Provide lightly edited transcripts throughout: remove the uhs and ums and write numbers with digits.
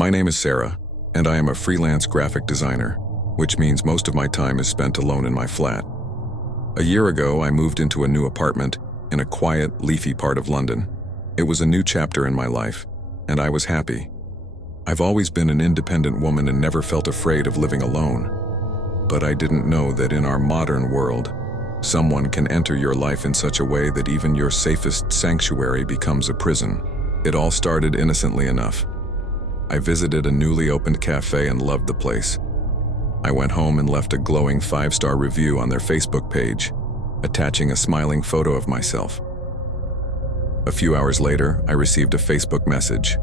My name is Sarah, and I am a freelance graphic designer, which means most of my time is spent alone in my flat. A year ago, I moved into a new apartment in a quiet, leafy part of London. It was a new chapter in my life, and I was happy. I've always been an independent woman and never felt afraid of living alone. But I didn't know that in our modern world, someone can enter your life in such a way that even your safest sanctuary becomes a prison. It all started innocently enough. I visited a newly opened cafe and loved the place. I went home and left a glowing 5-star review on their Facebook page, attaching a smiling photo of myself. A few hours later, I received a Facebook message.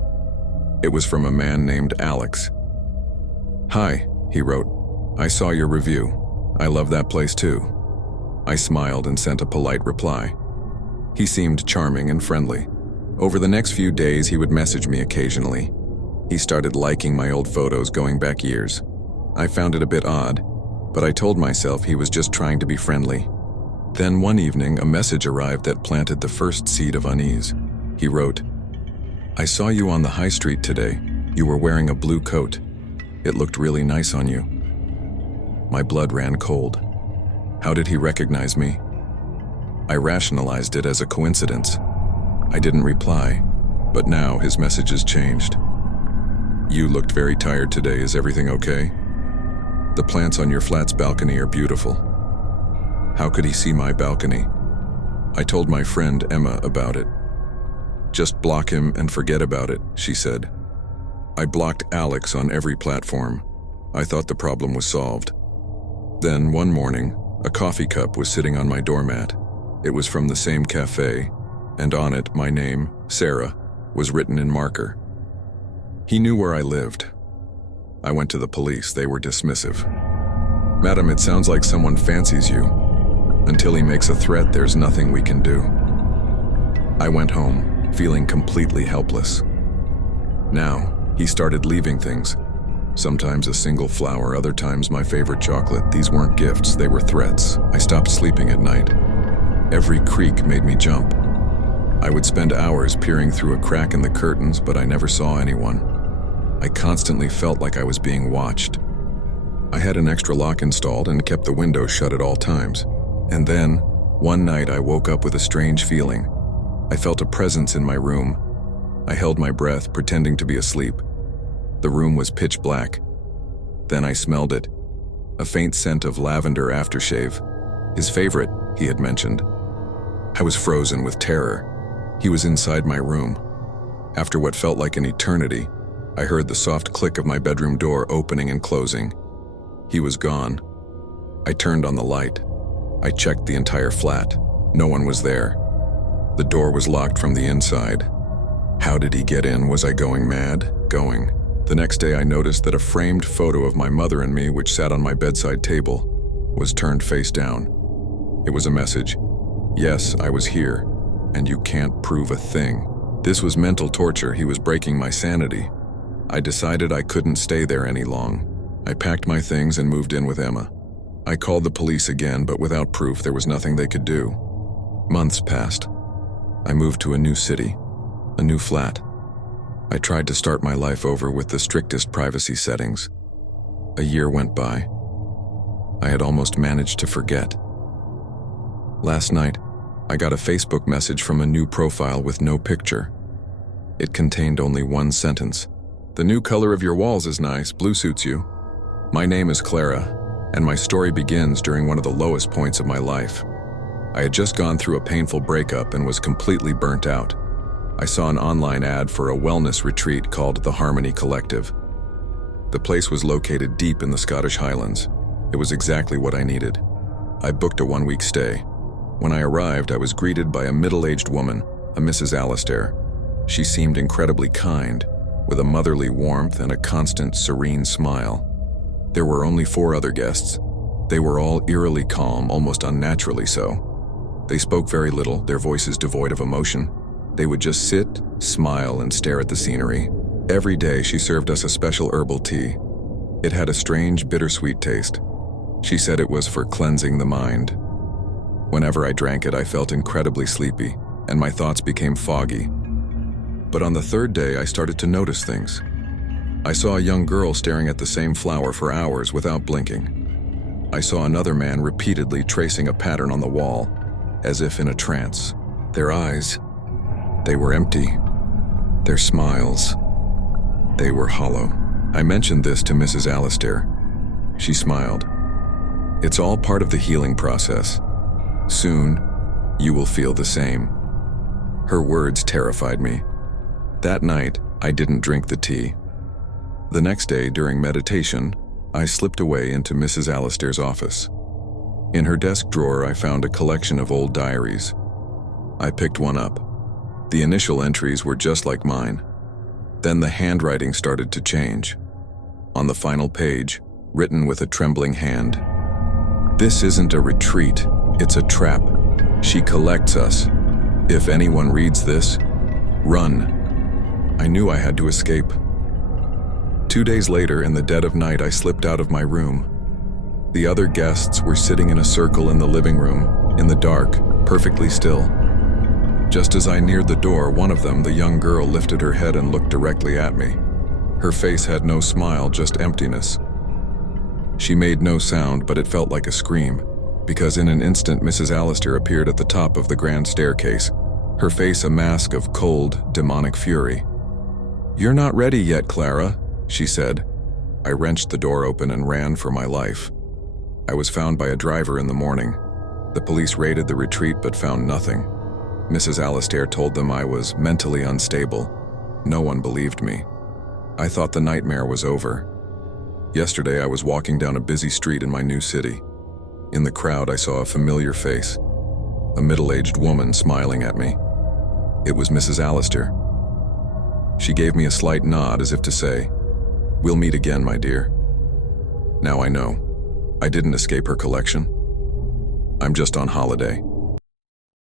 It was from a man named Alex. "Hi," he wrote. "I saw your review. I love that place too." I smiled and sent a polite reply. He seemed charming and friendly. Over the next few days, he would message me occasionally. He started liking my old photos going back years. I found it a bit odd, but I told myself he was just trying to be friendly. Then one evening, a message arrived that planted the first seed of unease. He wrote, "I saw you on the high street today. You were wearing a blue coat. It looked really nice on you." My blood ran cold. How did he recognize me? I rationalized it as a coincidence. I didn't reply, but now his messages changed. "You looked very tired today. Is everything okay? The plants on your flat's balcony are beautiful." How could he see my balcony? I told my friend Emma about it. "Just block him and forget about it," she said. I blocked Alex on every platform. I thought the problem was solved. Then, one morning, a coffee cup was sitting on my doormat. It was from the same cafe, and on it, my name, Sarah, was written in marker. He knew where I lived. I went to the police. They were dismissive. "Madam, it sounds like someone fancies you. Until he makes a threat, there's nothing we can do." I went home, feeling completely helpless. Now, he started leaving things. Sometimes a single flower, other times my favorite chocolate. These weren't gifts, they were threats. I stopped sleeping at night. Every creak made me jump. I would spend hours peering through a crack in the curtains, but I never saw anyone. I constantly felt like I was being watched. I had an extra lock installed and kept the windows shut at all times. And then, one night I woke up with a strange feeling. I felt a presence in my room. I held my breath, pretending to be asleep. The room was pitch black. Then I smelled it. A faint scent of lavender aftershave. His favorite, he had mentioned. I was frozen with terror. He was inside my room. After what felt like an eternity, I heard the soft click of my bedroom door opening and closing. He was gone. I turned on the light. I checked the entire flat. No one was there. The door was locked from the inside. How did he get in? Was I going mad? Going. The next day I noticed that a framed photo of my mother and me, which sat on my bedside table, was turned face down. It was a message. "Yes, I was here, and you can't prove a thing." This was mental torture. He was breaking my sanity. I decided I couldn't stay there any long. I packed my things and moved in with Emma. I called the police again, but without proof, there was nothing they could do. Months passed. I moved to a new city, a new flat. I tried to start my life over with the strictest privacy settings. A year went by. I had almost managed to forget. Last night, I got a Facebook message from a new profile with no picture. It contained only one sentence. "The new color of your walls is nice. Blue suits you." My name is Clara, and my story begins during one of the lowest points of my life. I had just gone through a painful breakup and was completely burnt out. I saw an online ad for a wellness retreat called the Harmony Collective. The place was located deep in the Scottish Highlands. It was exactly what I needed. I booked a 1-week stay. When I arrived, I was greeted by a middle-aged woman, a Mrs. Alistair. She seemed incredibly kind, with a motherly warmth and a constant, serene smile. There were only 4 other guests. They were all eerily calm, almost unnaturally so. They spoke very little, their voices devoid of emotion. They would just sit, smile, and stare at the scenery. Every day she served us a special herbal tea. It had a strange, bittersweet taste. She said it was for cleansing the mind. Whenever I drank it, I felt incredibly sleepy, and my thoughts became foggy. But on the 3rd day, I started to notice things. I saw a young girl staring at the same flower for hours without blinking. I saw another man repeatedly tracing a pattern on the wall, as if in a trance. Their eyes, they were empty. Their smiles, they were hollow. I mentioned this to Mrs. Alistair. She smiled. It's all part of the healing process. Soon, you will feel the same. Her words terrified me. That night, I didn't drink the tea. The next day, during meditation, I slipped away into Mrs. Alistair's office. In her desk drawer, I found a collection of old diaries. I picked one up. The initial entries were just like mine. Then the handwriting started to change. On the final page, written with a trembling hand, "This isn't a retreat, it's a trap. She collects us. If anyone reads this, run." I knew I had to escape. 2 days later, in the dead of night, I slipped out of my room. The other guests were sitting in a circle in the living room, in the dark, perfectly still. Just as I neared the door, one of them, the young girl, lifted her head and looked directly at me. Her face had no smile, just emptiness. She made no sound, but it felt like a scream, because in an instant Mrs. Alistair appeared at the top of the grand staircase, her face a mask of cold, demonic fury. "You're not ready yet, Clara," she said. I wrenched the door open and ran for my life. I was found by a driver in the morning. The police raided the retreat but found nothing. Mrs. Alistair told them I was mentally unstable. No one believed me. I thought the nightmare was over. Yesterday I was walking down a busy street in my new city. In the crowd I saw a familiar face, a middle-aged woman smiling at me. It was Mrs. Alistair. She gave me a slight nod as if to say, "We'll meet again, my dear." Now I know. I didn't escape her collection. I'm just on holiday.